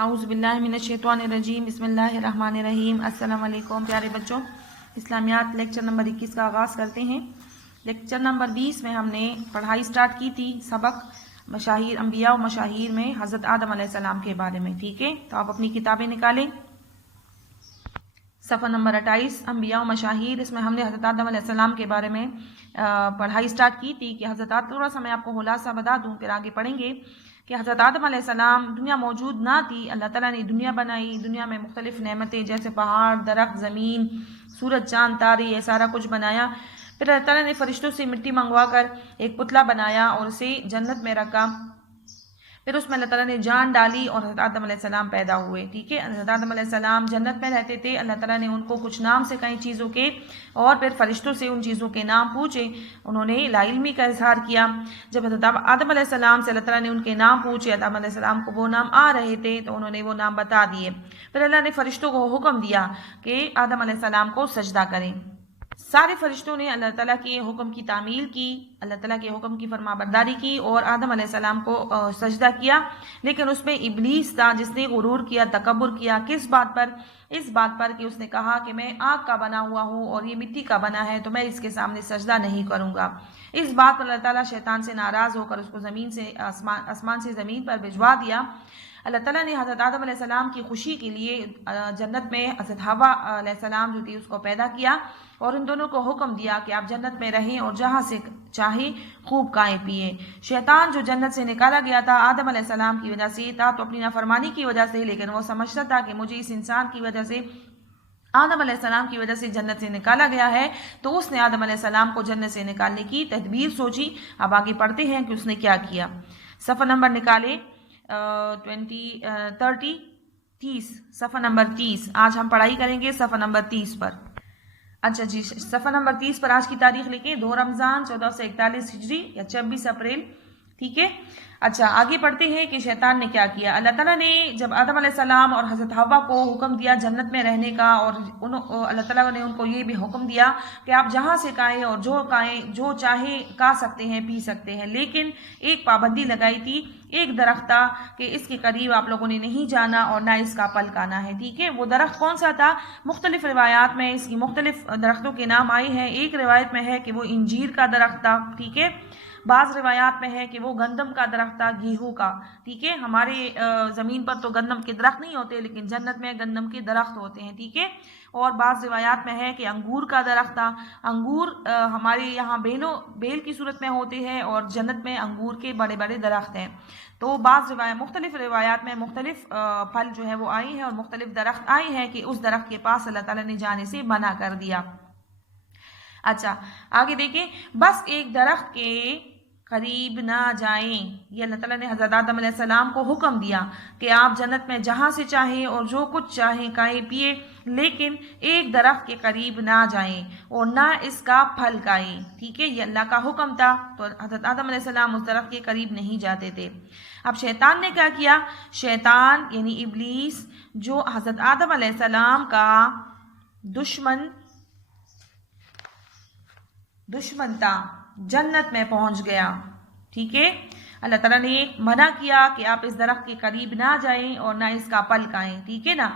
اعوذ باللہ من الشیطان الرجیم، بسم اللہ الرحمن الرحیم۔ السلام علیکم پیارے بچوں، اسلامیات لیکچر نمبر 21 کا آغاز کرتے ہیں۔ لیکچر نمبر 20 میں ہم نے پڑھائی سٹارٹ کی تھی سبق مشاہیر انبیاء و مشاہیر میں حضرت آدم علیہ السلام کے بارے میں، ٹھیک ہے؟ تو آپ اپنی کتابیں نکالیں، صفحہ نمبر 28 انبیاء و مشاہیر۔ اس میں ہم نے حضرت آدم علیہ السلام کے بارے میں پڑھائی سٹارٹ کی تھی کہ حضرت آدم، تھوڑا سا میں آپ کو خلاصہ بتا دوں پھر آگے پڑھیں گے کہ حضرت آدم علیہ السلام، دنیا موجود نہ تھی، اللہ تعالیٰ نے دنیا بنائی، دنیا میں مختلف نعمتیں جیسے پہاڑ، درخت، زمین، سورج، چاند، تارے، یہ سارا کچھ بنایا۔ پھر اللہ تعالیٰ نے فرشتوں سے مٹی منگوا کر ایک پتلا بنایا اور اسے جنت میں رکھا۔ پھر اس میں اللہ تعالیٰ نے جان ڈالی اور حضرت آدم علیہ السلام پیدا ہوئے، ٹھیک ہے؟ حضرت آدم علیہ السلام جنت میں رہتے تھے، اللہ تعالیٰ نے ان کو کچھ نام سکھائے چیزوں کے، اور پھر فرشتوں سے ان چیزوں کے نام پوچھے، انہوں نے لا علمی کا اظہار کیا۔ جب حضرت آدم علیہ السلام سے اللہ تعالیٰ نے ان کے نام پوچھے، آدم علیہ السلام کو وہ نام آ رہے تھے تو انہوں نے وہ نام بتا دیے۔ پھر اللہ نے فرشتوں کو حکم دیا کہ آدم علیہ السلام کو سجدہ کریں۔ سارے فرشتوں نے اللہ تعالیٰ کے حکم کی تعمیل کی، اللہ تعالیٰ کے حکم کی فرما برداری کی اور آدم علیہ السلام کو سجدہ کیا، لیکن اس میں ابلیس تھا جس نے غرور کیا، تکبر کیا۔ کس بات پر؟ اس بات پر کہ اس نے کہا کہ میں آگ کا بنا ہوا ہوں اور یہ مٹی کا بنا ہے تو میں اس کے سامنے سجدہ نہیں کروں گا۔ اس بات پر اللہ تعالیٰ شیطان سے ناراض ہو کر اس کو زمین سے آسمان سے زمین پر بھجوا دیا۔ اللہ تعالیٰ نے حضرت آدم علیہ السلام کی خوشی کے لیے جنت میں حضرت حوا علیہ السلام جو تھی اس کو پیدا کیا اور ان دونوں کو حکم دیا کہ آپ جنت میں رہیں اور جہاں سے چاہیں خوب کھائیں پیئیں۔ شیطان جو جنت سے نکالا گیا تھا آدم علیہ السلام کی وجہ سے تھا، تو اپنی نافرمانی کی وجہ سے، لیکن وہ سمجھتا تھا کہ مجھے اس انسان کی وجہ سے، آدم علیہ السلام کی وجہ سے جنت سے نکالا گیا ہے، تو اس نے آدم علیہ السلام کو جنت سے نکالنے کی تدبیر سوچی۔ اب آگے پڑھتے ہیں کہ اس نے کیا کیا۔ صفحہ نمبر نکالے 30 صفحہ نمبر 30۔ آج ہم پڑھائی کریں گے صفحہ نمبر 30 پر۔ اچھا جی، صفحہ نمبر 30 پر آج کی تاریخ لکھیں، 2 رمضان 1441 ہجری یا 26 اپریل، ٹھیک ہے؟ اچھا آگے پڑھتے ہیں کہ شیطان نے کیا کیا۔ اللہ تعالیٰ نے جب آدم علیہ السلام اور حضرت حوا کو حکم دیا جنت میں رہنے کا، اور اللہ تعالیٰ نے ان کو یہ بھی حکم دیا کہ آپ جہاں سے کھائیں اور جو چاہیں کھا سکتے ہیں، پی سکتے ہیں، لیکن ایک پابندی لگائی تھی، ایک درخت تھا کہ اس کے قریب آپ لوگوں نے نہیں جانا اور نہ اس کا پھل کھانا ہے، ٹھیک ہے؟ وہ درخت کون سا تھا؟ مختلف روایات میں اس کی مختلف درختوں کے نام آئے ہیں۔ ایک روایت میں ہے کہ وہ انجیر کا درخت تھا، ٹھیک ہے؟ بعض روایات میں ہے کہ وہ گندم کا درخت تھا، گیہوں کا، ٹھیک ہے؟ ہمارے زمین پر تو گندم کے درخت نہیں ہوتے، لیکن جنت میں گندم کے درخت ہوتے ہیں، ٹھیک ہے؟ اور بعض روایات میں ہے کہ انگور کا درخت تھا۔ انگور ہمارے یہاں بیل کی صورت میں ہوتے ہیں اور جنت میں انگور کے بڑے بڑے درخت ہیں۔ تو مختلف روایات میں مختلف پھل جو ہے وہ آئے ہیں اور مختلف درخت آئے ہیں کہ اس درخت کے پاس اللہ تعالیٰ نے جانے سے منع کر دیا۔ اچھا آگے دیکھیں، بس ایک درخت کے قریب نہ جائیں، یہ اللہ تعالیٰ نے حضرت آدم علیہ السلام کو حکم دیا کہ آپ جنت میں جہاں سے چاہیں اور جو کچھ چاہیں کھائیں پیئیں، لیکن ایک درخت کے قریب نہ جائیں اور نہ اس کا پھل کھائیں، ٹھیک ہے؟ یہ اللہ کا حکم تھا، تو حضرت آدم علیہ السلام اس درخت کے قریب نہیں جاتے تھے۔ اب شیطان نے کیا کیا؟ شیطان یعنی ابلیس جو حضرت آدم علیہ السلام کا دشمن تھا، جنت میں پہنچ گیا، ٹھیک ہے؟ اللہ تعالیٰ نے منع کیا کہ آپ اس درخت کے قریب نہ جائیں اور نہ اس کا پھل کھائیں، ٹھیک ہے نا؟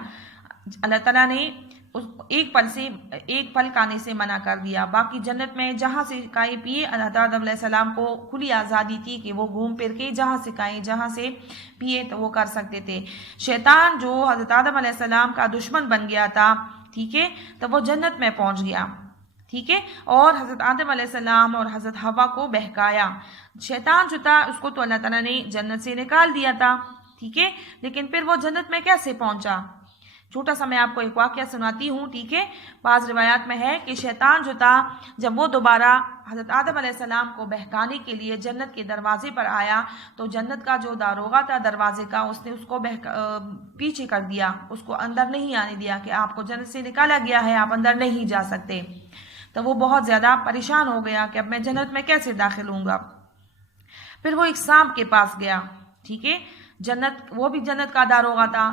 اللہ تعالیٰ نے ایک پھل کھانے سے منع کر دیا، باقی جنت میں جہاں سے کھائے پیے اللہ تعالیٰ علیہ السلام کو کھلی آزادی تھی کہ وہ گھوم پھر کے جہاں سے کھائیں، جہاں سے پیے تو وہ کر سکتے تھے۔ شیطان جو حضرت آدم علیہ السلام کا دشمن بن گیا تھا، ٹھیک ہے، تو وہ جنت میں پہنچ گیا، ٹھیک ہے، اور حضرت آدم علیہ السلام اور حضرت حوا کو بہکایا۔ شیطان جو تھا اس کو تو اللہ تعالیٰ نے جنت سے نکال دیا تھا، ٹھیک ہے، لیکن پھر وہ جنت میں کیسے پہنچا؟ چھوٹا سا میں آپ کو ایک واقعہ سناتی ہوں، ٹھیک ہے؟ بعض روایات میں ہے کہ شیطان جو تھا جب وہ دوبارہ حضرت آدم علیہ السلام کو بہکانے کے لیے جنت کے دروازے پر آیا، تو جنت کا جو داروغہ تھا دروازے کا، اس نے اس کو پیچھے کر دیا، اس کو اندر نہیں آنے دیا کہ آپ کو جنت سے نکالا گیا ہے، آپ اندر نہیں جا سکتے۔ تو وہ بہت زیادہ پریشان ہو گیا کہ اب میں جنت میں کیسے داخل ہوں گا۔ پھر وہ ایک سانپ کے پاس گیا، ٹھیک ہے؟ وہ بھی جنت کا داروغہ تھا۔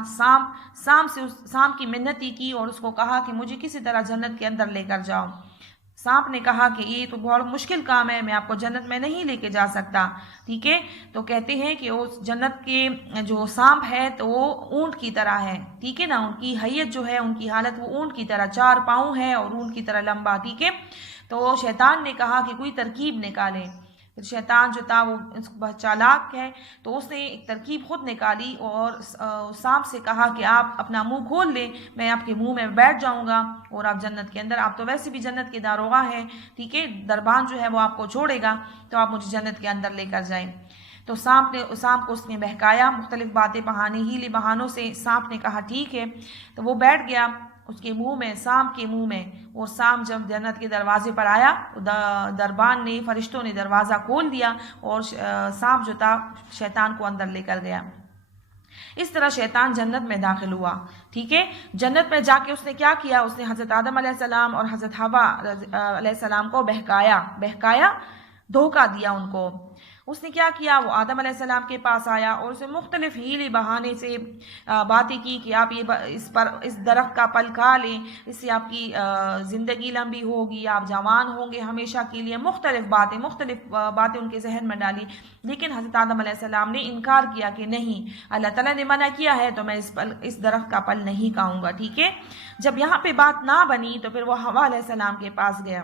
سانپ کی منت کی اور اس کو کہا کہ مجھے کسی طرح جنت کے اندر لے کر جاؤ۔ سانپ نے کہا کہ یہ تو بہت مشکل کام ہے، میں آپ کو جنت میں نہیں لے کے جا سکتا، ٹھیک ہے. تو کہتے ہیں کہ اس جنت کے جو سانپ ہے تو وہ اونٹ کی طرح ہے، ٹھیک ہے نا. ان کی حیت جو ہے، ان کی حالت وہ اونٹ کی طرح، 4 پاؤں ہے اور اونٹ کی طرح لمبا، ٹھیک ہے. تو شیطان نے کہا کہ کوئی ترکیب نکالے. پھر شیطان جو تھا وہ بہت چالاک ہے، تو اس نے ایک ترکیب خود نکالی اور سانپ سے کہا کہ آپ اپنا منہ کھول لیں، میں آپ کے منہ میں بیٹھ جاؤں گا اور آپ جنت کے اندر، آپ تو ویسے بھی جنت کے داروغہ ہیں، ٹھیک ہے، دربان جو ہے وہ آپ کو چھوڑے گا، تو آپ مجھے جنت کے اندر لے کر جائیں. تو سانپ کو اس نے بہکایا، مختلف باتیں ہیلے بہانوں سے. سانپ نے کہا ٹھیک ہے، تو وہ بیٹھ گیا اس کے منہ میں، سانپ کے منہ میں. اور سانپ جب جنت کے دروازے پر آیا، دربان نے، فرشتوں نے دروازہ کھول دیا اور سانپ جو تھا شیطان کو اندر لے کر گیا. اس طرح شیطان جنت میں داخل ہوا، ٹھیک ہے. جنت میں جا کے اس نے کیا کیا؟ اس نے حضرت آدم علیہ السلام اور حضرت حوا علیہ السلام کو بہکایا، دھوکہ دیا ان کو. اس نے کیا کیا؟ وہ آدم علیہ السلام کے پاس آیا اور اسے مختلف ہیلے بہانے سے باتیں کی کہ آپ اس درخت کا پھل کھا لیں، اس سے آپ کی زندگی لمبی ہوگی، آپ جوان ہوں گے ہمیشہ کے لیے. مختلف باتیں ان کے ذہن میں ڈالی. لیکن حضرت آدم علیہ السلام نے انکار کیا کہ نہیں، اللہ تعالیٰ نے منع کیا ہے تو میں اس درخت کا پھل نہیں کھاؤں گا، ٹھیک ہے. جب یہاں پہ بات نہ بنی تو پھر وہ حوا علیہ السلام کے پاس گیا،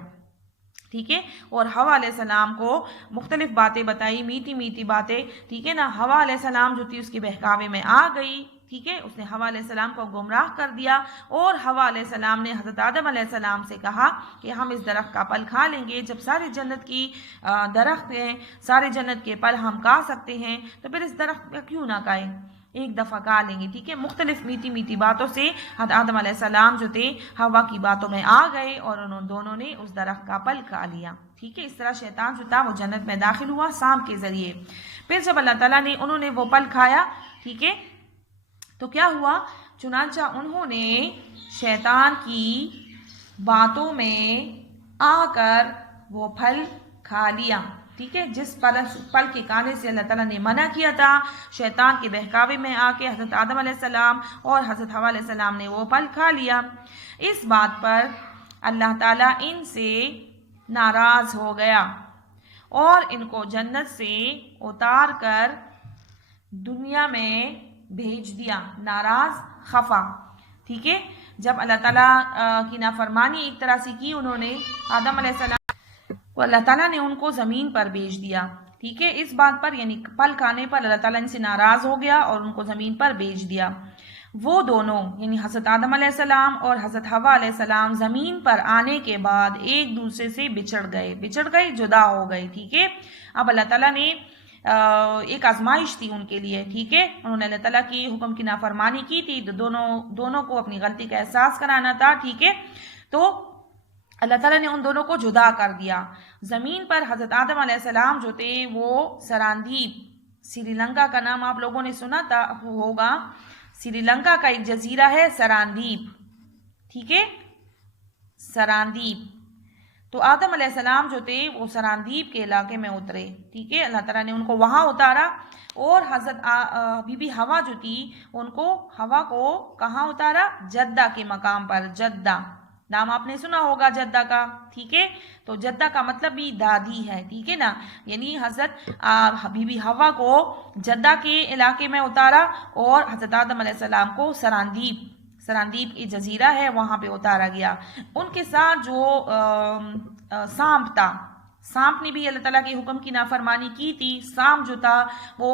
ٹھیک ہے. اور حوا علیہ السلام کو مختلف باتیں بتائی، میٹھی میٹھی باتیں، ٹھیک ہے نا. حوا علیہ السلام جو تھی اس کے بہکاوے میں آ گئی، ٹھیک ہے. اس نے حوا علیہ السلام کو گمراہ کر دیا اور حوا علیہ السلام نے حضرت آدم علیہ السلام سے کہا کہ ہم اس درخت کا پھل کھا لیں گے. جب سارے جنت کی درخت ہیں، سارے جنت کے پھل ہم کھا سکتے ہیں تو پھر اس درخت کا کیوں نہ کھائیں، ایک دفعہ کھا لیں گے، ٹھیک ہے. مختلف میٹھی میٹھی باتوں سے حضرت آدم علیہ السلام جو تھے حوا کی باتوں میں آ گئے اور انہوں دونوں نے اس درخت کا پھل کھا لیا، ٹھیک ہے. اس طرح شیطان جو تھا وہ جنت میں داخل ہوا سانپ کے ذریعے. پھر جب اللہ تعالیٰ نے انہوں نے وہ پھل کھایا، ٹھیک ہے، تو کیا ہوا؟ چنانچہ انہوں نے شیطان کی باتوں میں آ کر وہ پھل کھا لیا، ٹھیک ہے. جس پھل کے کھانے سے اللہ تعالیٰ نے منع کیا تھا، شیطان کے بہکاوے میں آ کے حضرت آدم علیہ السلام اور حضرت حوا علیہ السلام نے وہ پھل کھا لیا. اس بات پر اللہ تعالیٰ ان سے ناراض ہو گیا اور ان کو جنت سے اتار کر دنیا میں بھیج دیا، ناراض، خفا، ٹھیک ہے. جب اللہ تعالیٰ کی نافرمانی ایک طرح سے کی انہوں نے، آدم علیہ السلام کو، اللہ تعالیٰ نے ان کو زمین پر بھیج دیا، ٹھیک ہے. اس بات پر یعنی پھل کھانے پر اللہ تعالیٰ ان سے ناراض ہو گیا اور ان کو زمین پر بھیج دیا. وہ دونوں یعنی حضرت آدم علیہ السلام اور حضرت حوا علیہ السلام زمین پر آنے کے بعد ایک دوسرے سے بچڑ گئے، جدا ہو گئے، ٹھیک ہے. اب اللہ تعالیٰ نے ایک آزمائش تھی ان کے لیے، ٹھیک ہے. انہوں نے اللہ تعالیٰ کی حکم کی نافرمانی کی تھی، تو دونوں کو اپنی غلطی کا احساس کرانا تھا، ٹھیک ہے. تو اللہ تعالیٰ نے ان دونوں کو جدا کر دیا. زمین پر حضرت آدم علیہ السلام جو تھے وہ سراندیپ، سری لنکا کا نام آپ لوگوں نے سنا تھا ہوگا، سری لنکا کا ایک جزیرہ ہے سراندیپ، ٹھیک ہے، سراندیپ. تو آدم علیہ السلام جو تھے وہ سراندیپ کے علاقے میں اترے، ٹھیک ہے. اللہ تعالیٰ نے ان کو وہاں اتارا اور حضرت بی بی حوا جو تھی ان کو، حوا کو کہاں اتارا؟ جدہ کے مقام پر. جدہ نام آپ نے سنا ہوگا جدہ کا، ٹھیک ہے. تو جدہ کا مطلب بھی دادی ہے، ٹھیک ہے نا. یعنی حضرت بی بی حوا کو جدہ کے علاقے میں اتارا اور حضرت آدم علیہ السلام کو سراندیپ کی جزیرہ ہے وہاں پہ اتارا گیا. ان کے ساتھ جو سانپ تھا، سانپ نے بھی اللہ تعالیٰ کے حکم کی نافرمانی کی تھی. سانپ جو تھا وہ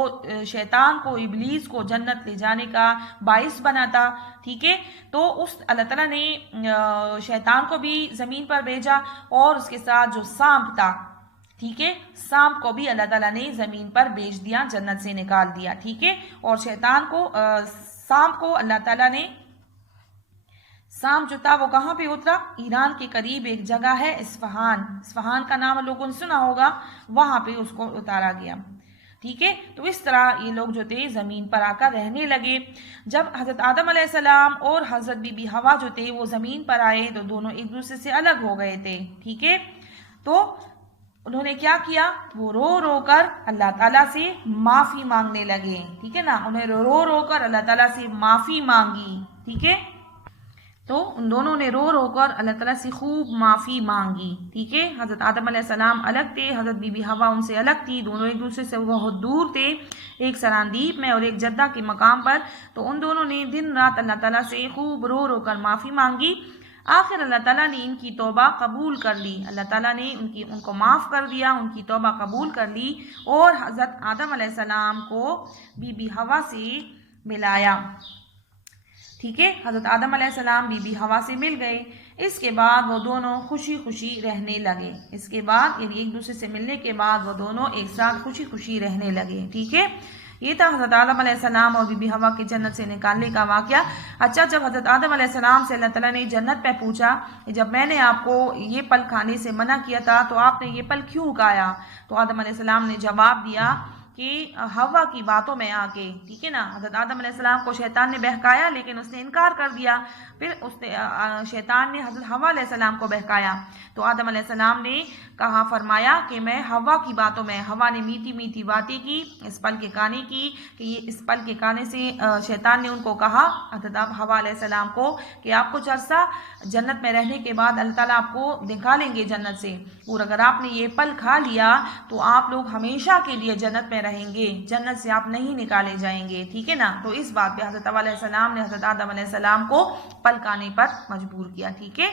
شیطان کو، ابلیس کو جنت لے جانے کا باعث بنا تھا، ٹھیک ہے. تو اس اللہ تعالیٰ نے شیطان کو بھی زمین پر بھیجا اور اس کے ساتھ جو سانپ تھا، ٹھیک ہے، سانپ کو بھی اللہ تعالیٰ نے زمین پر بھیج دیا، جنت سے نکال دیا، ٹھیک ہے. اور سانپ کو اللہ تعالیٰ نے، سانپ جو تھا وہ کہاں پہ اترا؟ ایران کے قریب ایک جگہ ہے اصفہان کا نام لوگوں نے سنا ہوگا، وہاں پہ اس کو اتارا گیا، ٹھیک ہے. تو اس طرح یہ لوگ جو تھے زمین پر آ کر رہنے لگے. جب حضرت آدم علیہ السلام اور حضرت بی بی حوا جو تھے وہ زمین پر آئے تو دونوں ایک دوسرے سے الگ ہو گئے تھے، ٹھیک ہے. تو انہوں نے کیا کیا؟ وہ رو رو کر اللہ تعالیٰ سے معافی مانگنے لگے، ٹھیک ہے نا. انہیں رو رو کر اللہ تعالیٰ سے معافی مانگی، ٹھیک ہے. تو ان دونوں نے رو رو کر اللہ تعالیٰ سے خوب معافی مانگی، ٹھیک ہے۔ حضرت آدم علیہ السلام الگ تھے، حضرت بی بی حوا ان سے الگ تھی، دونوں ایک دوسرے سے بہت دور تھے، ایک سراندیپ میں اور ایک جدہ کے مقام پر۔ تو ان دونوں نے دن رات اللہ تعالیٰ سے خوب رو رو کر معافی مانگی۔ آخر اللہ تعالیٰ نے ان کی توبہ قبول کر لی، اللہ تعالیٰ نے ان کو معاف کر دیا، ان کی توبہ قبول کر لی اور حضرت آدم علیہ السلام کو بی بی حوا سے ملایا، ٹھیک ہے۔ حضرت آدم علیہ السلام بی بی حوا سے مل گئے، اس کے بعد وہ دونوں خوشی خوشی رہنے لگے، اس کے بعد یعنی ایک دوسرے سے ملنے کے بعد وہ دونوں ایک ساتھ خوشی خوشی رہنے لگے، ٹھیک ہے۔ یہ تھا حضرت آدم علیہ السلام اور بی بی حوا کے جنت سے نکالنے کا واقعہ۔ اچھا، جب حضرت آدم علیہ السلام سے اللہ تعالیٰ نے جنت پہ پوچھا، جب میں نے آپ کو یہ پھل کھانے سے منع کیا تھا تو آپ نے یہ پھل کیوں کھایا؟ تو آدم علیہ السلام نے جواب دیا کہ حوا کی باتوں میں آ کے، ٹھیک ہے نا۔ حضرت آدم علیہ السلام کو شیطان نے بہکایا لیکن اس نے انکار کر دیا، پھر شیطان نے حضرت حوا علیہ السلام کو بہکایا، تو آدم علیہ السلام نے فرمایا کہ میں حوا کی باتوں میں، حوا نے میٹھی میٹھی باتیں کی اس پھل کے کھانے کی، کہ یہ اس پھل کے کھانے سے شیطان نے ان کو کہا حضرت حوا علیہ السلام کو کہ آپ کچھ عرصہ جنت میں رہنے کے بعد اللہ تعالیٰ آپ کو نکالیں گے جنت سے، اور اگر آپ نے یہ پھل کھا لیا تو آپ لوگ ہمیشہ کے لیے جنت میں رہیں گے، جنت سے آپ نہیں نکالے جائیں گے، ٹھیک ہے نا۔ تو اس بات پہ حضرت حوا علیہ السلام نے حضرت آدم علیہ السلام کو پھل کھانے پر مجبور کیا، ٹھیک ہے۔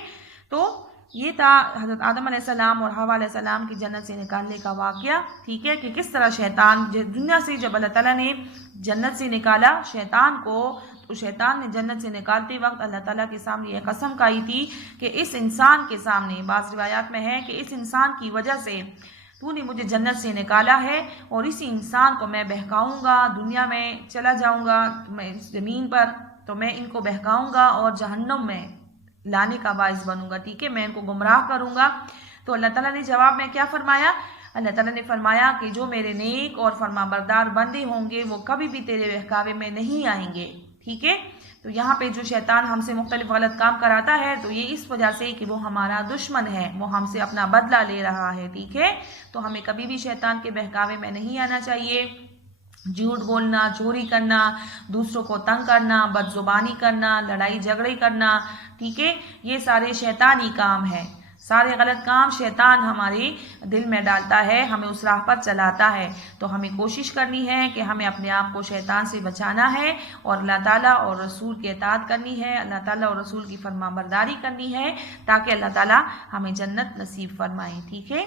تو یہ تھا حضرت آدم علیہ السلام اور حوا علیہ السلام کی جنت سے نکالنے کا واقعہ، ٹھیک ہے، کہ کس طرح شیطان دنیا سے جب اللہ تعالیٰ نے جنت سے نکالا شیطان کو، تو شیطان نے جنت سے نکالتے وقت اللہ تعالیٰ کے سامنے یہ قسم کھائی تھی کہ اس انسان کے سامنے، بعض روایات میں ہے کہ اس انسان کی وجہ سے تو نے مجھے جنت سے نکالا ہے، اور اسی انسان کو میں بہکاؤں گا، دنیا میں چلا جاؤں گا میں زمین پر، تو میں ان کو بہکاؤں گا اور جہنم میں لانے کا باعث بنوں گا، ٹھیک ہے، میں ان کو گمراہ کروں گا۔ تو اللہ تعالیٰ نے جواب میں کیا فرمایا؟ اللہ تعالیٰ نے فرمایا کہ جو میرے نیک اور فرما بردار بندے ہوں گے وہ کبھی بھی تیرے بہکاوے میں نہیں آئیں گے، ٹھیک ہے۔ تو یہاں پہ جو شیطان ہم سے مختلف غلط کام کراتا ہے تو یہ اس وجہ سے کہ وہ ہمارا دشمن ہے، وہ ہم سے اپنا بدلہ لے رہا ہے، ٹھیک ہے۔ تو ہمیں کبھی بھی شیطان کے بہکاوے میں نہیں آنا چاہیے، جھوٹ بولنا، چوری کرنا، دوسروں کو تنگ کرنا، بد زبانی کرنا، لڑائی جھگڑے کرنا، ٹھیک ہے، یہ سارے شیطانی کام ہیں، سارے غلط کام شیطان ہمارے دل میں ڈالتا ہے، ہمیں اس راہ پر چلاتا ہے۔ تو ہمیں کوشش کرنی ہے کہ ہمیں اپنے آپ کو شیطان سے بچانا ہے اور اللہ تعالیٰ اور رسول کی اطاعت کرنی ہے، اللہ تعالیٰ اور رسول کی فرما برداری کرنی ہے، تاکہ اللہ تعالیٰ ہمیں جنت نصیب فرمائیں، ٹھیک ہے۔